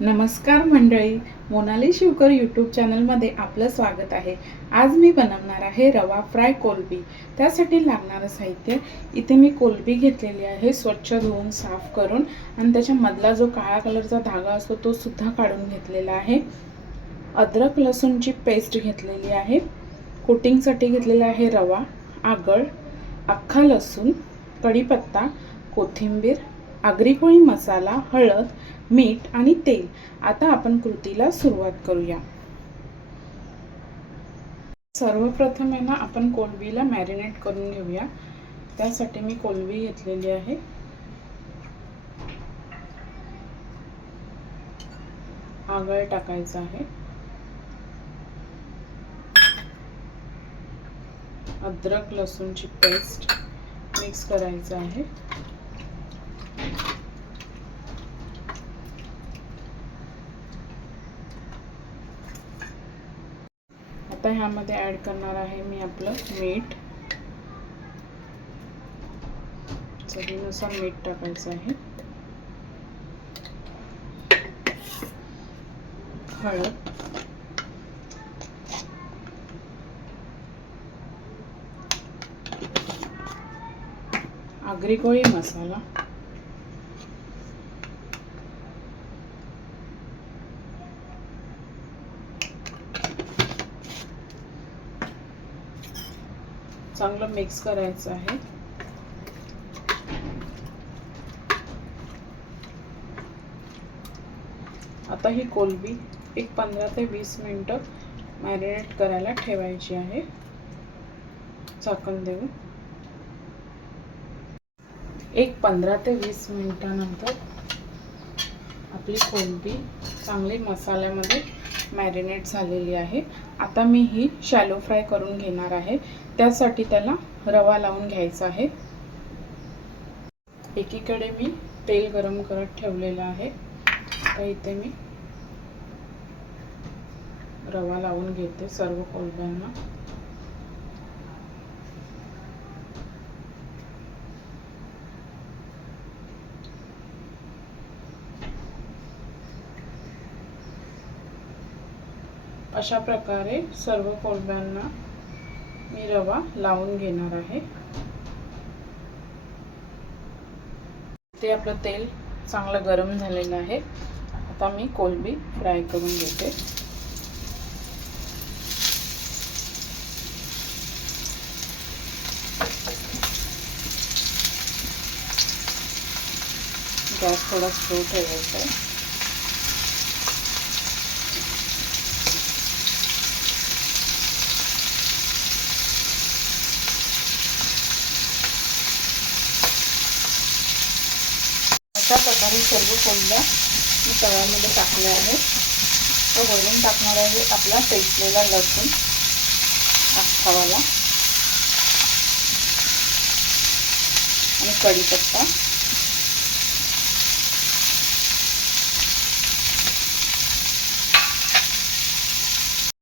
नमस्कार मंडळी मोनाली शिवकर यूट्यूब चॅनलमध्ये आपलं स्वागत आहे. आज मी बनवणार आहे रवा फ्राय कोलबी. त्यासाठी लागणारं साहित्य इथे मी कोलबी घेतलेली आहे स्वच्छ धुवून साफ करून आणि त्याच्यामधला जो काळा कलरचा धागा असतो तो सुद्धा काढून घेतलेला आहे. अद्रक लसूणची पेस्ट घेतलेली आहे. कोटिंगसाठी घेतलेला आहे रवा आगळ अख्खा लसूण कढीपत्ता कोथिंबीर आगरी कोळी मसाला हळद मीठ आणि तेल. आता आपण कृतीला सुरुवात करूया. सर्वप्रथम आहे ना आपण कोलबीला मॅरिनेट करून घेऊया. त्यासाठी मी कोलबी घेतलेली आहे. आगळ टाकायचं आहे. अद्रक लसूणची पेस्ट मिक्स करायचं आहे. आता ह्यामध्ये ॲड करणार आहे मी आपलं मीठ. चवीनुसार मीठ टाकायचं आहे. हळद. आगरी कोळी मसाला. चांगलं मिक्स करायचं आहे. आता ही कोलबी एक पंधरा ते वीस मिनटं मॅरिनेट करायला ठेवायची आहे. झाकण देऊन. एक पंधरा ते वीस मिनटानंतर आपली कोलबी चांगली मसाल्यामध्ये मॅरिनेट झालेली आहे. आता मी ही शॅलो फ्राय करून घेणार आहे. त्यासाठी त्याला रवा लावून घ्यायचा आहे. एकीकडे मी तेल गरम करत ठेवलेलं आहे. आता इथे मी रवा लावून घेते सर्व कोलब्यांना अशा प्रकारे सर्व कोलब्यांना मी रवा लावून घेणार आहे. ते आपलं तेल चांगलं गरम झालेलं आहे. आता मी कोलबी फ्राय करून घेते. गॅस थोडा स्लो ठेवायचा आहे. अशा प्रकारे सर्व कोंड्या मी तव्यामध्ये टाकल्या आहेत. तो वरून टाकणार आहे आपला पेचलेला लसूण खावाला आणि कढीपत्ता.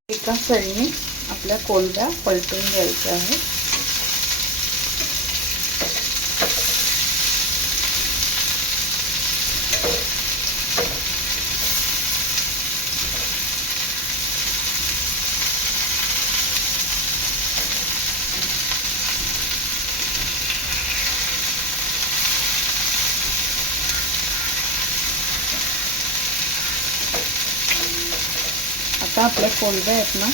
एका साईडने आपल्या कोलब्या पलटून घ्यायच्या आहेत. आता आपल्या कोलब्या आहेत ना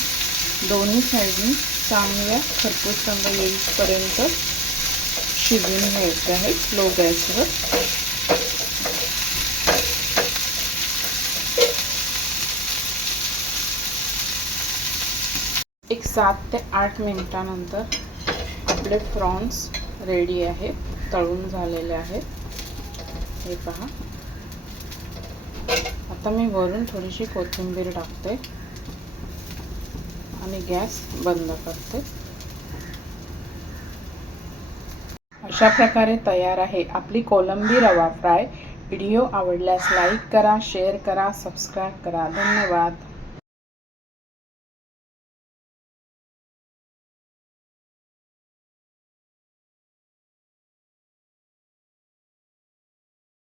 दोन्ही साईडनी चांगल्या खरपूस रंग येईपर्यंत शिजवून घ्यायचे आहे स्लो गॅसवर एक सात ते आठ मिनिटानंतर आपले प्रॉन्स रेडी आहे तळून झालेले आहेत हे पहा. आता मी वरून थोडीशी कोथिंबीर टाकते. आणि गॅस बंद करते. अशा प्रकारे तयार आहे आपली कोलंबी रवा फ्राय. व्हिडिओ आवडल्यास लाईक करा शेअर करा सबस्क्राईब करा. धन्यवाद.